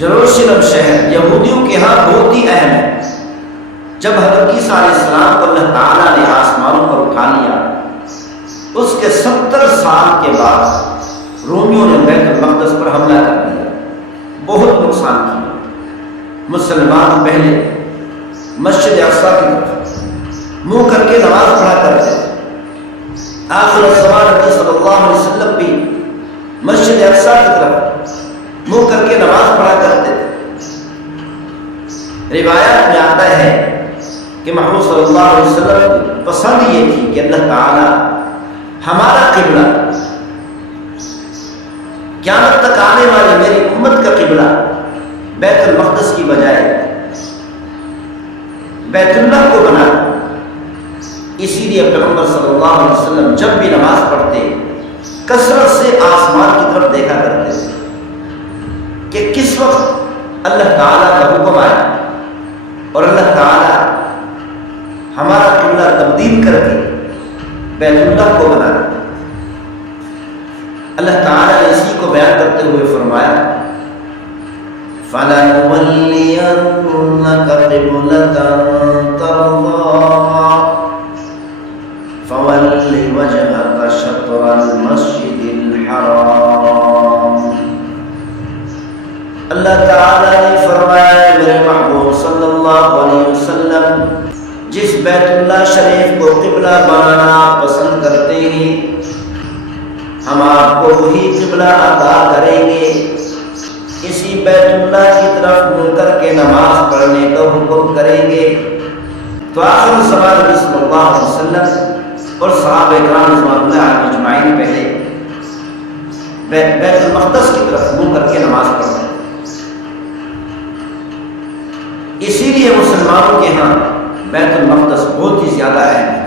یروشلم شہر یہودیوں کے ہاں بہت ہی اہم ہے۔ جب حضرت عیسیٰ علیہ السلام کو اللہ تعالیٰ نے آسمانوں پر اٹھا لیا، اس کے 70 سال کے بعد رومیوں نے بیت المقدس پر حملہ کر دیا، بہت نقصان کیا۔ مسلمان پہلے مسجد اقصی کی طرف منہ کر کے نماز پڑھا کرتے، آخر الزمان نبی صلی اللہ علیہ وسلم بھی مسجد اقصی کی طرف منہ کر کے نماز پڑھا کرتے تھے۔ روایات میں آتا ہے کہ محمد صلی اللہ علیہ وسلم کی پسند یہ تھی کہ اللہ تعالی ہمارا قبلہ، قیامت تک آنے والی میری امت کا قبلہ بیت المقدس کی بجائے بیت اللہ کو بنا۔ اسی لیے پیغمبر صلی اللہ علیہ وسلم جب بھی نماز پڑھتے کثرت سے آسمان کی طرف دیکھا کرتے تھے کہ کس وقت اللہ تعالیٰ کا حکم آئے اور اللہ تعالیٰ ہمارا قبلہ تبدیل کر کے بیت اللہ کو بنا۔ اللہ تعالیٰ نے اسی کو بیان کرتے ہوئے فرمایا فَلَنُوَلِّيَنَّكَ قِبْلَةً تَرْضَاهَا فَوَلِّ وَجْهَكَ شَطْرَ الْمَسْجِدِ الْحَرَامِ۔ اللہ تعالیٰ نے فرمایا میرے محبوب صلی اللہ علیہ وسلم جس بیت اللہ شریف کو قبلہ بنانا پسند کرتے ہیں ہم آپ کو وہی قبلہ عطا کریں گے۔ اسی بیت اللہ کی طرف منہ کر کے نماز پڑھنے کا حکم کریں گے۔ تو آخر زمان نبی صلی اللہ علیہ وسلم اور صحابہ کرام رضوان اللہ علیہم اجمعین پہلے بیت المقدس کی طرف منہ کر کے نماز پڑھتے ہیں۔ اسی لیے مسلمانوں کے ہاں بیت المقدس بہت ہی زیادہ اہم ہے۔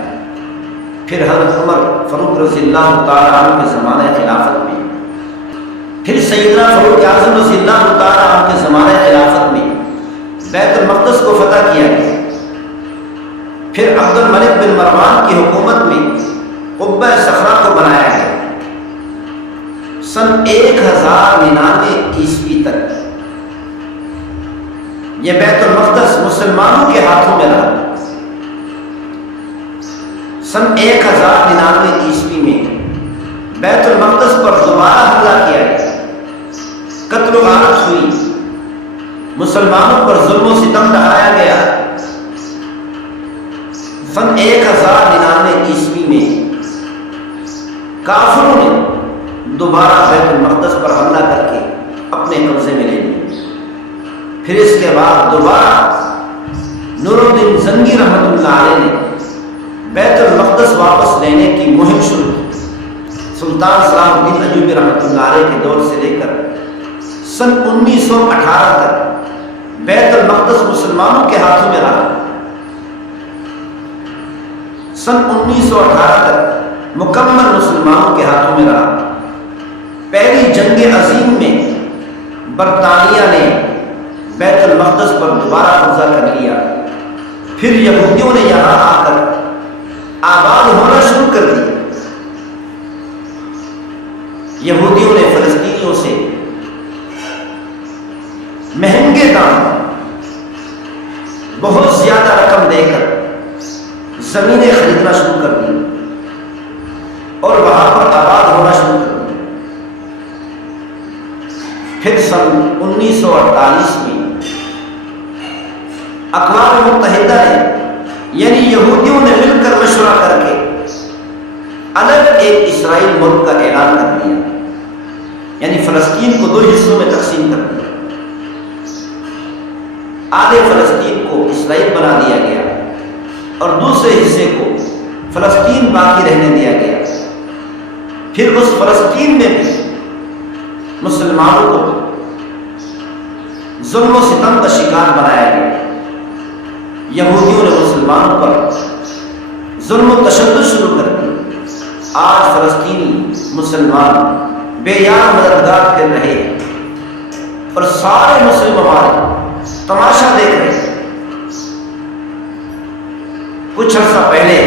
پھر حضرت عمر فاروق رضی اللہ تعالیٰ عنہ کے زمانہ خلافت میں، پھر سیدنا فاروق اعظم رضی اللہ تعالیٰ عنہ کے زمانہ خلافت میں بیت المقدس کو فتح کیا گیا۔ پھر عبد الملک بن مروان کی حکومت میں قبہ صخرہ کو بنایا گیا۔ سن 1099 عیسوی تک یہ بیت المقدس مسلمانوں کے ہاتھوں میں رہا۔ سن 1099 عیسوی میں بیت المقدس پر دوبارہ حملہ کیا گیا، قتل و غارت ہوئی، مسلمانوں پر ظلم و ستم ڈھایا گیا۔ سن 1099 عیسوی میں کافروں نے دوبارہ بیت المقدس پر حملہ کر کے اپنے قبضے میں لے لیا۔ پھر اس کے بعد دوبارہ نور الدین زنگی رحمۃ اللہ علیہ نے بیت المقدس واپس لینے کی مہم شروع کی۔ سلطان صلاح الدین ایوبی رحمۃ اللہ علیہ کے دور سے لے کر سن 1918 تک بیت المقدس مسلمانوں کے ہاتھوں میں رہا۔ سن 1918 تک مکمل مسلمانوں کے ہاتھوں میں رہا۔ پہلی جنگ عظیم میں برطانیہ نے بیت المقدس پر دوبارہ قبضہ کر لیا۔ پھر یہودیوں نے یہاں آ کر آباد ہونا شروع کر دیا۔ یہودیوں نے فلسطینیوں سے مہنگے دام بہت زیادہ رقم دے کر زمینیں خریدنا شروع کر دی اور وہاں پر آباد ہونا شروع کر دیا۔ پھر سن 1948 میں اقوام متحدہ نے یعنی یہودیوں نے مل کر مشورہ کر کے الگ ایک اسرائیل ملک کا اعلان کر دیا، یعنی فلسطین کو 2 حصوں میں تقسیم کر دیا۔ آدھے فلسطین کو اسرائیل بنا دیا گیا اور دوسرے حصے کو فلسطین باقی رہنے دیا گیا۔ پھر اس فلسطین میں بھی مسلمانوں کو ظلم و ستم کا شکار بنایا گیا۔ یہودیوں نے مسلمانوں پر ظلم و تشدد شروع کر دیا۔ آج فلسطینی مسلمان بے یار مددگار پھر رہے ہیں اور سارے مسلم ممالک تماشا دیکھ رہے ہیں۔ کچھ عرصہ پہلے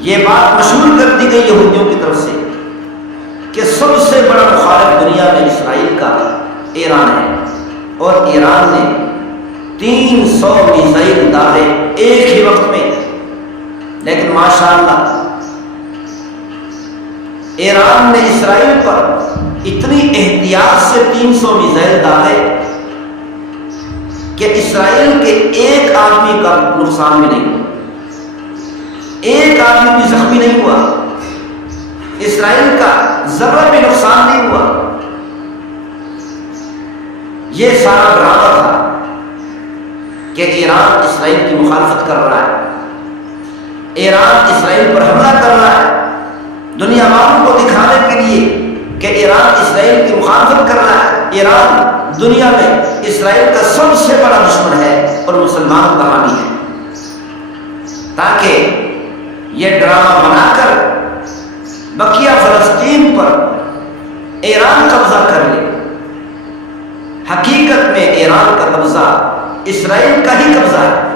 یہ بات مشہور کر دی گئی یہودیوں کی طرف سے کہ سب سے بڑا مخالف دنیا میں اسرائیل کا ایران ہے اور ایران نے 300 میزائل داغے ایک ہی وقت میں، لیکن ماشاءاللہ ایران نے اسرائیل پر اتنی احتیاط سے 300 میزائل داغے کہ اسرائیل کے ایک آدمی کا نقصان بھی نہیں ہوا، ایک آدمی بھی زخمی نہیں ہوا، اسرائیل کا ذرہ بھی نقصان نہیں ہوا۔ یہ سارا ڈرامہ تھا کہ ایران اسرائیل کی مخالفت کر رہا ہے، ایران اسرائیل پر حملہ کر رہا ہے، دنیا والوں کو دکھانے کے لیے کہ ایران اسرائیل کی مخالفت کر رہا ہے، ایران دنیا میں اسرائیل کا سب سے بڑا دشمن ہے اور مسلمان کا حامی ہے، تاکہ یہ ڈرامہ بنا کر بقیہ فلسطین پر ایران قبضہ کر لے۔ حقیقت میں ایران کا قبضہ اسرائیل کا ہی قبضہ ہے،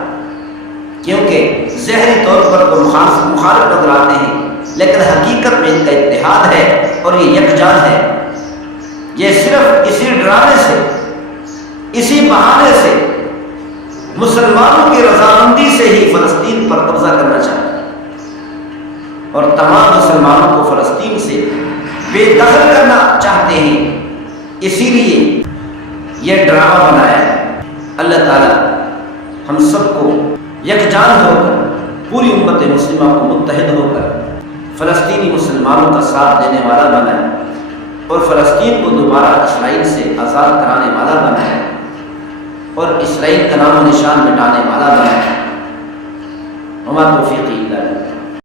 کیونکہ ظاہری طور پر تو مخالف نظر آتے ہیں، لیکن حقیقت میں ان کا اتحاد ہے اور یہ یکجان ہے۔ یہ صرف اسی ڈرامے سے، اسی بہانے سے مسلمانوں کی رضامندی سے ہی فلسطین پر قبضہ کرنا چاہتے ہیں اور تمام مسلمانوں کو فلسطین سے بے دخل کرنا چاہتے ہیں، اسی لیے یہ ڈرامہ بنایا ہے۔ اللہ تعالیٰ ہم سب کو یکجان ہو کر، پوری امت مسلمہ کو متحد ہو کر فلسطینی مسلمانوں کا ساتھ دینے والا بنائے اور فلسطین کو دوبارہ اسرائیل سے آزاد کرانے والا بنائے اور اسرائیل کا نام و نشان مٹانے والا بنائے۔ وما توفیقی الا باللہ۔